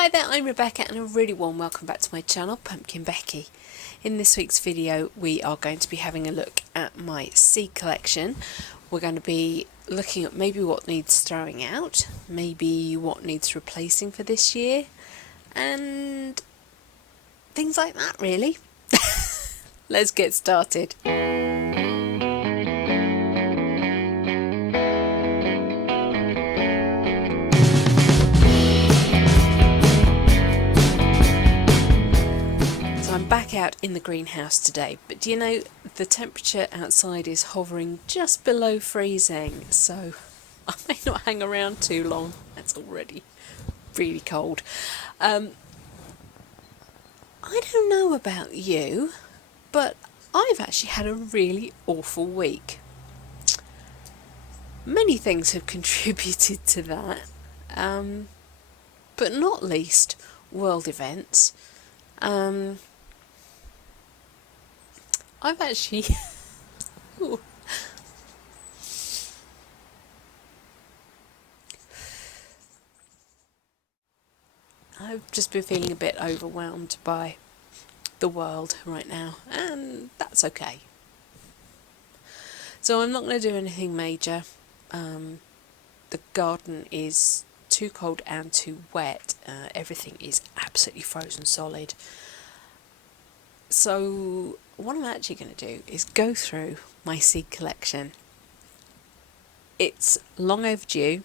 Hi there, I'm Rebecca and a really warm welcome back to my channel, PumpkinBecki. In this week's video we are going to be having a look at my seed collection. We're going to be looking at maybe what needs throwing out, maybe what needs replacing for this year, and things like that really. Let's get started. Back out in the greenhouse today, but do you know the temperature outside is hovering just below freezing, so I may not hang around too long. It's already really cold. I don't know about you, but I've actually had a really awful week. Many things have contributed to that, but not least world events. I've actually I've just been feeling a bit overwhelmed by the world right now, and that's okay. So I'm not going to do anything major. The garden is too cold and too wet. Everything is absolutely frozen solid. So what I'm actually going to do is go through my seed collection. It's long overdue,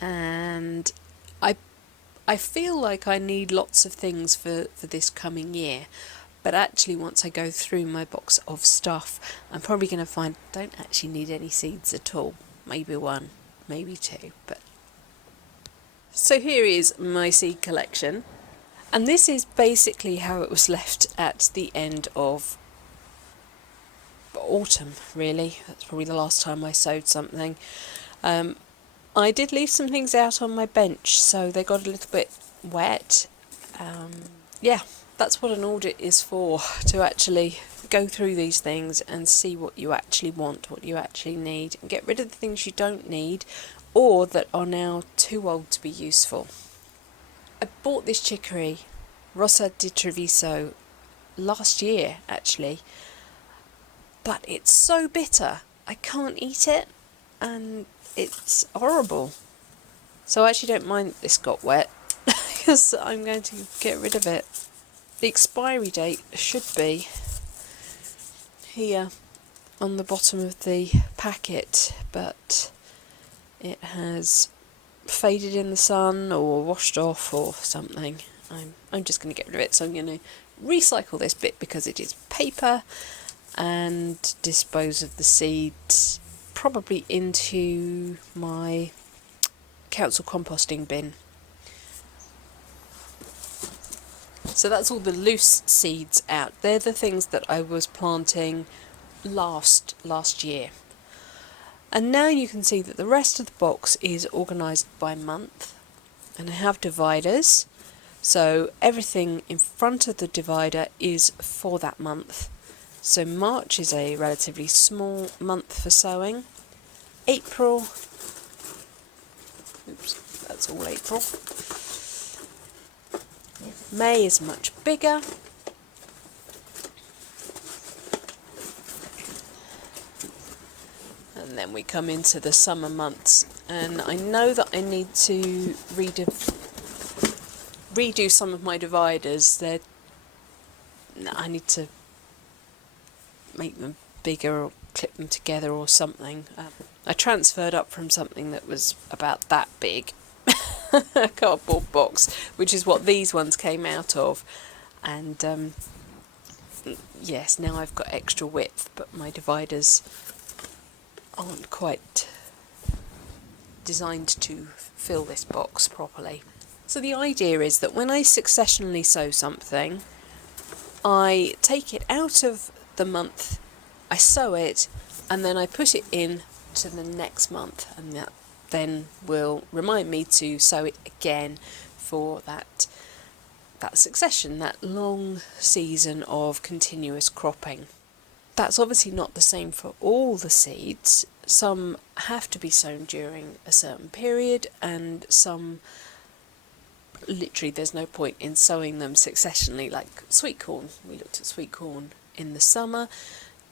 and I feel like I need lots of things for this coming year, but actually once I go through my box of stuff I'm probably going to find I don't actually need any seeds at all. Maybe one, maybe two. But so here is my seed collection. And this is basically how it was left at the end of autumn, really. That's probably the last time I sowed something. I did leave some things out on my bench, so they got a little bit wet. Yeah, that's what an audit is for, to actually go through these things and see what you actually want, what you actually need, and get rid of the things you don't need or that are now too old to be useful. I bought this chicory, Rosa di Treviso, last year actually, but it's so bitter I can't eat it and it's horrible. So I actually don't mind that this got wet because I'm going to get rid of it. The expiry date should be here on the bottom of the packet, but it has faded in the sun or washed off or something. I'm just going to get rid of it, so I'm going to recycle this bit because it is paper and dispose of the seeds probably into my council composting bin. So that's all the loose seeds out. They're the things that I was planting last year. And now you can see that the rest of the box is organised by month, and I have dividers, so everything in front of the divider is for that month. So March is a relatively small month for sowing. April, oops, that's all April. May is much bigger. And then we come into the summer months, and I know that I need to redo some of my dividers. I need to make them bigger or clip them together or something. I transferred up from something that was about that big, a cardboard box, which is what these ones came out of, and yes, now I've got extra width, but my dividers aren't quite designed to fill this box properly. So the idea is that when I successionally sow something, I take it out of the month, I sow it, and then I put it in to the next month, and that then will remind me to sow it again for that succession, that long season of continuous cropping. That's obviously not the same for all the seeds. Some have to be sown during a certain period, and some literally there's no point in sowing them successionally like sweet corn. We looked at sweet corn in the summer.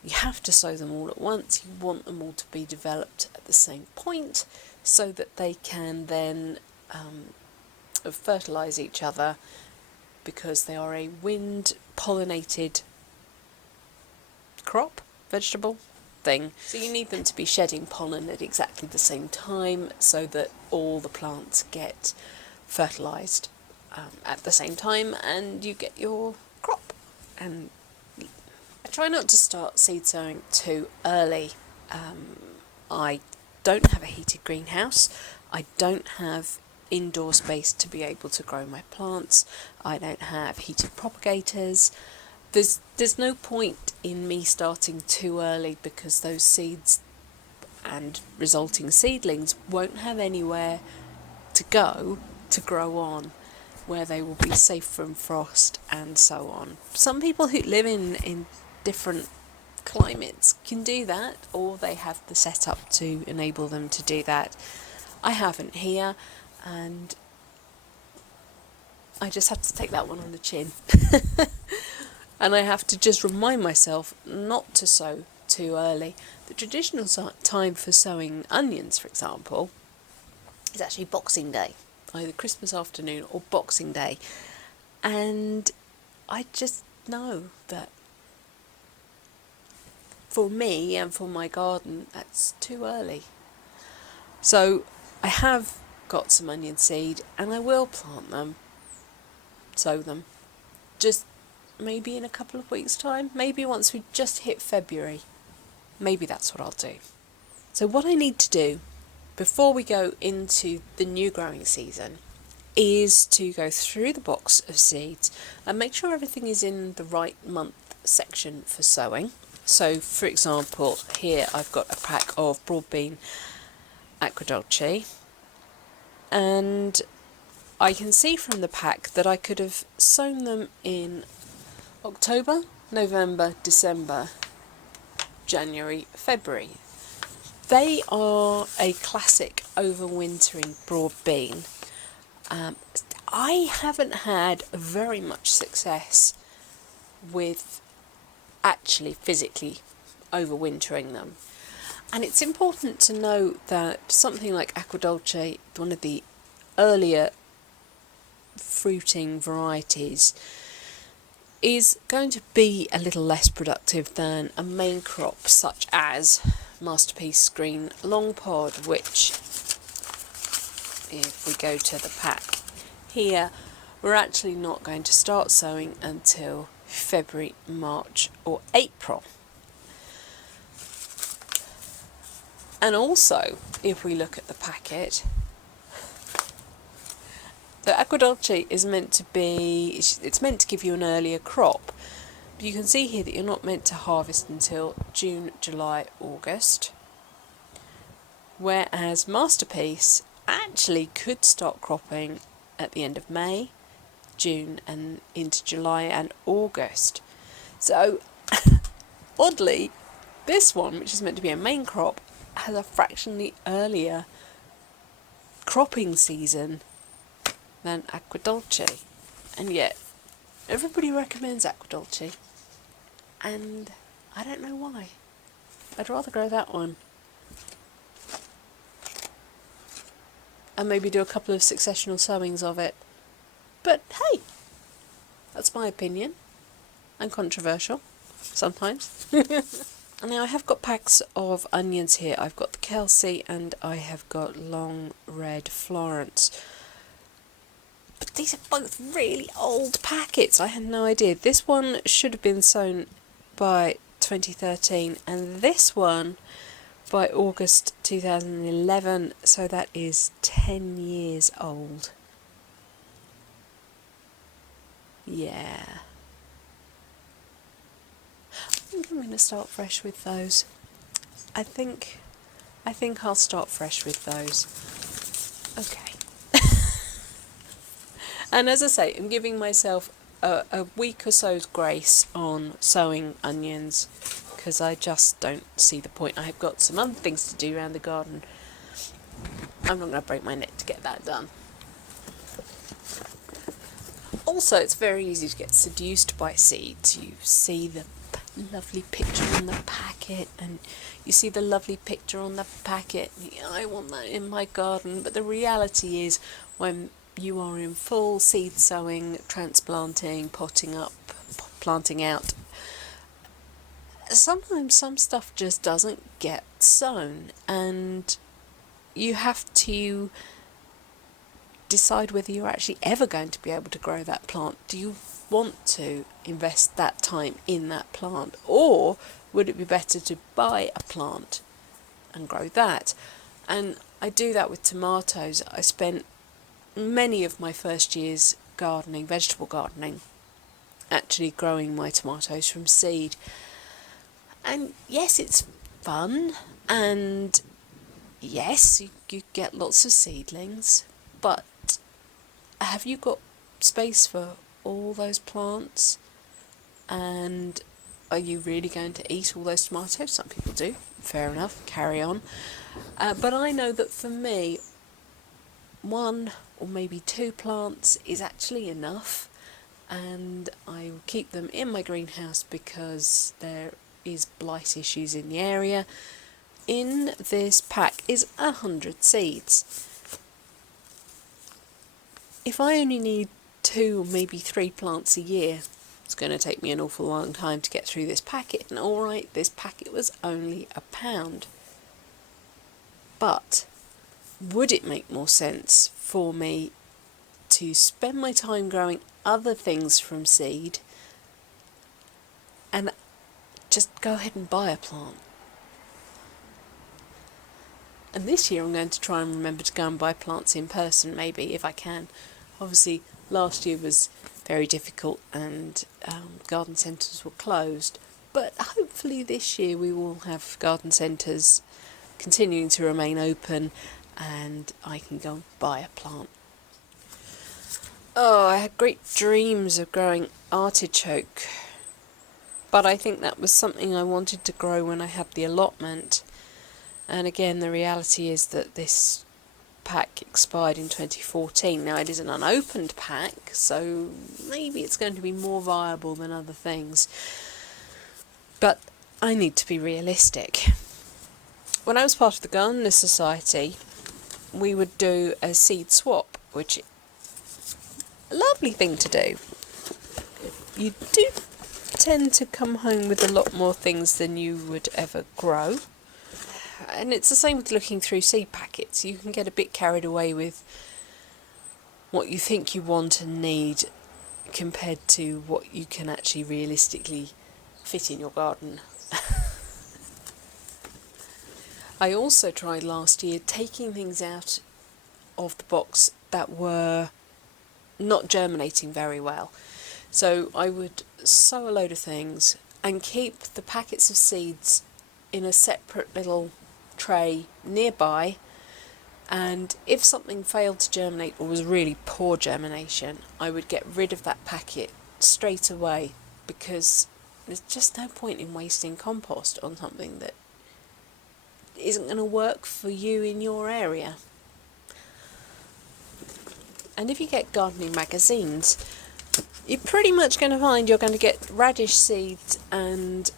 You have to sow them all at once. You want them all to be developed at the same point so that they can then fertilise each other, because they are a wind pollinated crop, vegetable thing. So you need them to be shedding pollen at exactly the same time so that all the plants get fertilised at the same time and you get your crop. And I try not to start seed sowing too early. I don't have a heated greenhouse. I don't have indoor space to be able to grow my plants. I don't have heated propagators. There's no point in me starting too early, because those seeds and resulting seedlings won't have anywhere to go to grow on, where they will be safe from frost and so on. Some people who live in different climates can do that, or they have the setup to enable them to do that. I haven't here, and I just have to take that one on the chin. And I have to just remind myself not to sow too early. The traditional time for sowing onions, for example, is actually Boxing Day, either Christmas afternoon or Boxing Day. And I just know that for me and for my garden, that's too early. So I have got some onion seed and I will plant them, sow them, just maybe in a couple of weeks' time, maybe once we just hit February. Maybe that's what I'll do. So what I need to do before we go into the new growing season is to go through the box of seeds and make sure everything is in the right month section for sowing. So for example, here I've got a pack of broad bean Artichoke, and I can see from the pack that I could have sown them in October, November, December, January, February. They are a classic overwintering broad bean. I haven't had very much success with actually physically overwintering them. And it's important to know that something like Artichoke, one of the earlier fruiting varieties, is going to be a little less productive than a main crop such as Masterpiece Green Long Pod, which, if we go to the pack here, we're actually not going to start sowing until February, March or April. And also, if we look at the packet, the Artichoke is meant to be, it's meant to give you an earlier crop. But you can see here that you're not meant to harvest until June, July, August. Whereas Masterpiece actually could start cropping at the end of May, June and into July and August. So, oddly, this one, which is meant to be a main crop, has a fractionally earlier cropping season than Artichoke, and yet everybody recommends Artichoke, and I don't know why. I'd rather grow that one and maybe do a couple of successional sowings of it. But hey, that's my opinion, and controversial sometimes. And now I have got packs of onions here. I've got the Kelsey and I have got Long Red Florence. But these are both really old packets. I had no idea. This one should have been sown by 2013 and this one by August 2011. So that is 10 years old. Yeah. I think I'm going to start fresh with those. I think I'll start fresh with those. Okay. And as I say, I'm giving myself a week or so's grace on sowing onions, because I just don't see the point. I have got some other things to do around the garden. I'm not going to break my neck to get that done. Also, it's very easy to get seduced by seeds. You see the lovely picture on the packet, and you see the lovely picture on the packet. I want that in my garden. But the reality is, when you are in full seed sowing, transplanting, potting up, planting out, sometimes some stuff just doesn't get sown, and you have to decide whether you're actually ever going to be able to grow that plant. Do you want to invest that time in that plant, or would it be better to buy a plant and grow that? And I do that with tomatoes. I spent many of my first years gardening, vegetable gardening, actually growing my tomatoes from seed. And yes, it's fun, and yes, you get lots of seedlings, but have you got space for all those plants? And are you really going to eat all those tomatoes? Some people do. Fair enough, carry on. But I know that for me, 1 or maybe 2 plants is actually enough, and I will keep them in my greenhouse because there is blight issues in the area. In this pack is 100 seeds. If I only need 2 or maybe 3 plants a year, it's going to take me an awful long time to get through this packet. And alright, this packet was only £1. But would it make more sense for me to spend my time growing other things from seed and just go ahead and buy a plant? And this year I'm going to try and remember to go and buy plants in person, maybe, if I can. Obviously, last year was very difficult and garden centres were closed. But hopefully this year we will have garden centres continuing to remain open and I can go and buy a plant. Oh, I had great dreams of growing artichoke. But I think that was something I wanted to grow when I had the allotment. And again, the reality is that this pack expired in 2014. Now, it is an unopened pack, so maybe it's going to be more viable than other things. But I need to be realistic. When I was part of the Gardener Society, we would do a seed swap, which is a lovely thing to do. You do tend to come home with a lot more things than you would ever grow. And it's the same with looking through seed packets. You can get a bit carried away with what you think you want and need compared to what you can actually realistically fit in your garden. I also tried last year taking things out of the box that were not germinating very well. So I would sow a load of things and keep the packets of seeds in a separate little tray nearby, and if something failed to germinate or was really poor germination, I would get rid of that packet straight away, because there's just no point in wasting compost on something that isn't going to work for you in your area. And if you get gardening magazines, you're pretty much going to find you're going to get radish seeds and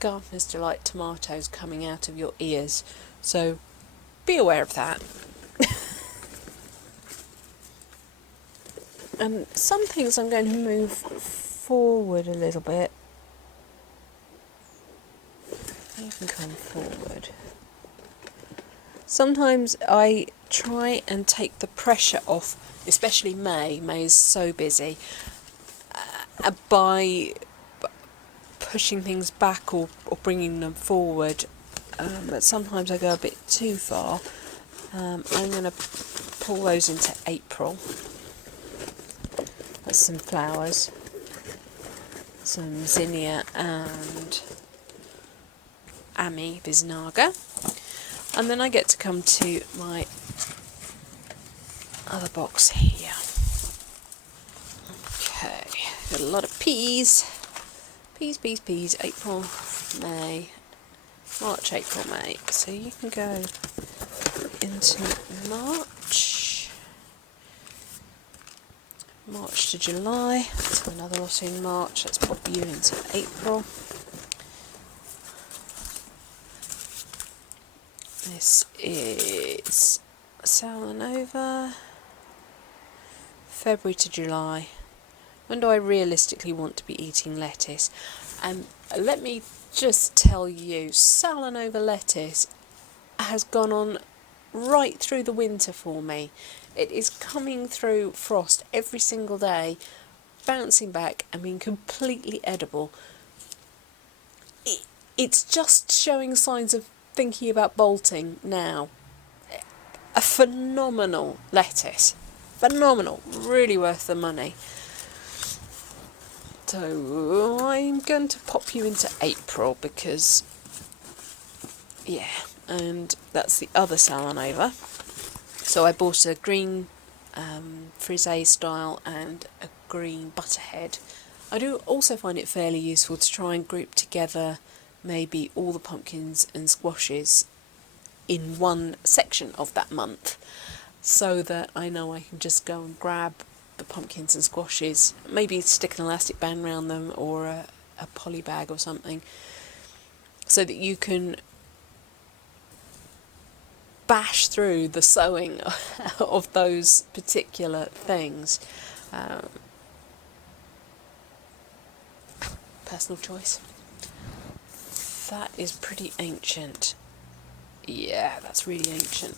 Gardener's Delight tomatoes coming out of your ears, so be aware of that. And some things I'm going to move forward a little bit. You can come forward. Sometimes I try and take the pressure off, especially May. May is so busy, by pushing things back or bringing them forward, but sometimes I go a bit too far. I'm going to pull those into April. That's some flowers, some zinnia and Ami Bisnaga, and then I get to come to my other box here. Okay, got a lot of peas. Peas, April, May, March, April, May. So you can go into March. March to July, so another lot in March. Let's pop you into April. This is Sour. February to July. When do I realistically want to be eating lettuce? And let me just tell you, Sour lettuce has gone on right through the winter for me. It is coming through frost every single day, bouncing back and being completely edible. It's just showing signs of thinking about bolting now. A phenomenal lettuce. Phenomenal. Really worth the money. So I'm going to pop you into April because, yeah, and that's the other Sour. So I bought a green frisee style and a green butterhead. I do also find it fairly useful to try and group together maybe all the pumpkins and squashes in one section of that month, so that I know I can just go and grab the pumpkins and squashes, maybe stick an elastic band around them or a poly bag or something, so that you can bash through the sowing of those particular things. Personal choice. That is pretty ancient. Yeah, that's really ancient.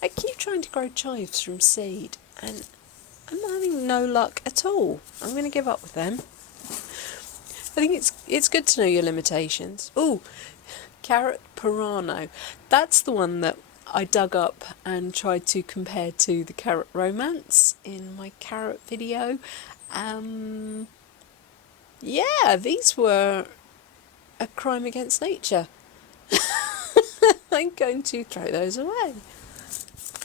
I keep trying to grow chives from seed and I'm having no luck at all. I'm going to give up with them. I think it's good to know your limitations. Ooh, carrot Pirano. That's the one that I dug up and tried to compare to the carrot romance in my carrot video. Yeah, these were a crime against nature. I'm going to throw those away.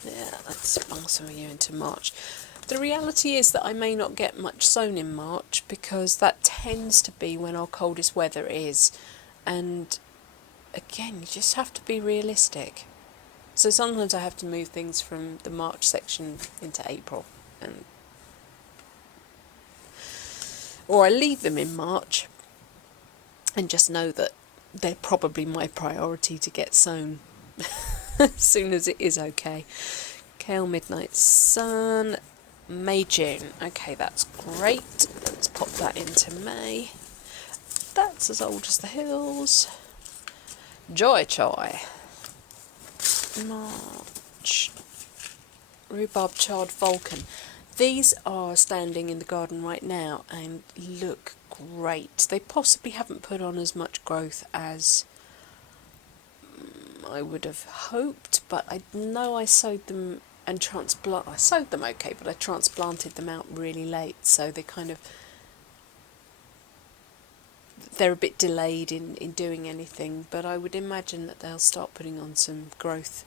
Yeah, let's bung some of you into March. The reality is that I may not get much sown in March because that tends to be when our coldest weather is. And again, you just have to be realistic. So sometimes I have to move things from the March section into April, or I leave them in March and just know that they're probably my priority to get sown as soon as it is okay. Kale Midnight Sun, May, June. Okay, that's great. Let's pop that into May. That's as old as the hills. Joy Choy. March. Rhubarb Chard Vulcan. These are standing in the garden right now and look great. They possibly haven't put on as much growth as I would have hoped, but I know I sowed them and I sowed them okay, but I transplanted them out really late, so they're a bit delayed in doing anything, but I would imagine that they'll start putting on some growth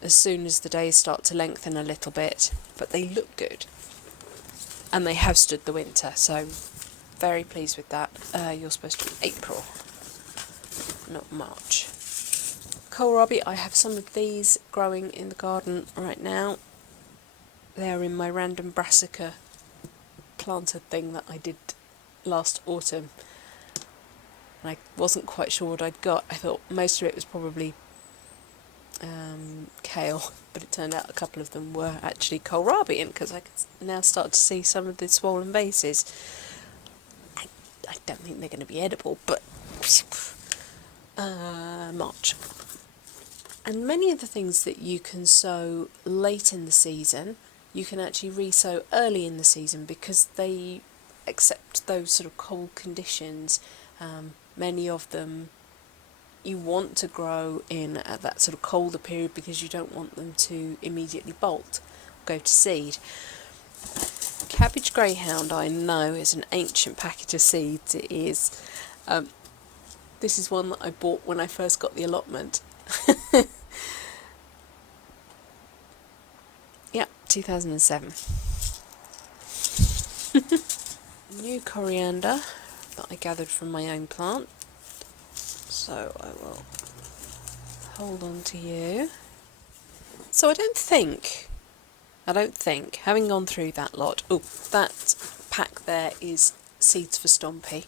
as soon as the days start to lengthen a little bit. But they look good, and they have stood the winter, so very pleased with that. You're supposed to be April, not March. Kohlrabi, I have some of these growing in the garden right now. They're in my random brassica planted thing that I did last autumn. And I wasn't quite sure what I'd got. I thought most of it was probably kale, but it turned out a couple of them were actually kohlrabi, because I could now start to see some of the swollen bases. I don't think they're going to be edible, but March. And many of the things that you can sow late in the season, you can actually re-sow early in the season because they accept those sort of cold conditions. Many of them you want to grow in at that sort of colder period because you don't want them to immediately bolt, go to seed. Cabbage Greyhound, I know, is an ancient packet of seeds. It is. This is one that I bought when I first got the allotment. Yeah, 2007. New coriander that I gathered from my own plant. So I will hold on to you. So I don't think I don't think, having gone through that lot... Oh, that pack there is seeds for Stompy,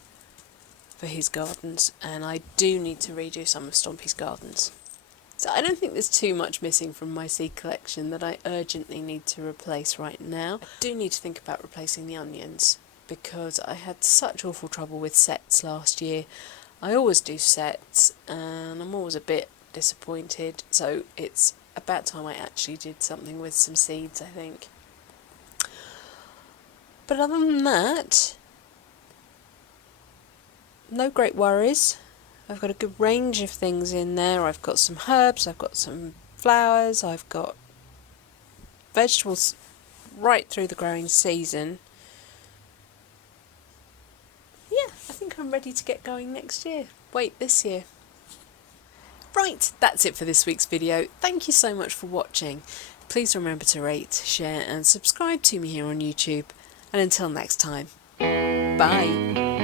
for his gardens, and I do need to redo some of Stompy's gardens. So I don't think there's too much missing from my seed collection that I urgently need to replace right now. I do need to think about replacing the onions, because I had such awful trouble with sets last year. I always do sets, and I'm always a bit disappointed, so it's about time I actually did something with some seeds, I think. But other than that, no great worries. I've got a good range of things in there. I've got some herbs, I've got some flowers, I've got vegetables right through the growing season. Yeah, I think I'm ready to get going next year. Wait, this year. Right, that's it for this week's video. Thank you so much for watching. Please remember to rate, share and subscribe to me here on YouTube. And until next time, bye.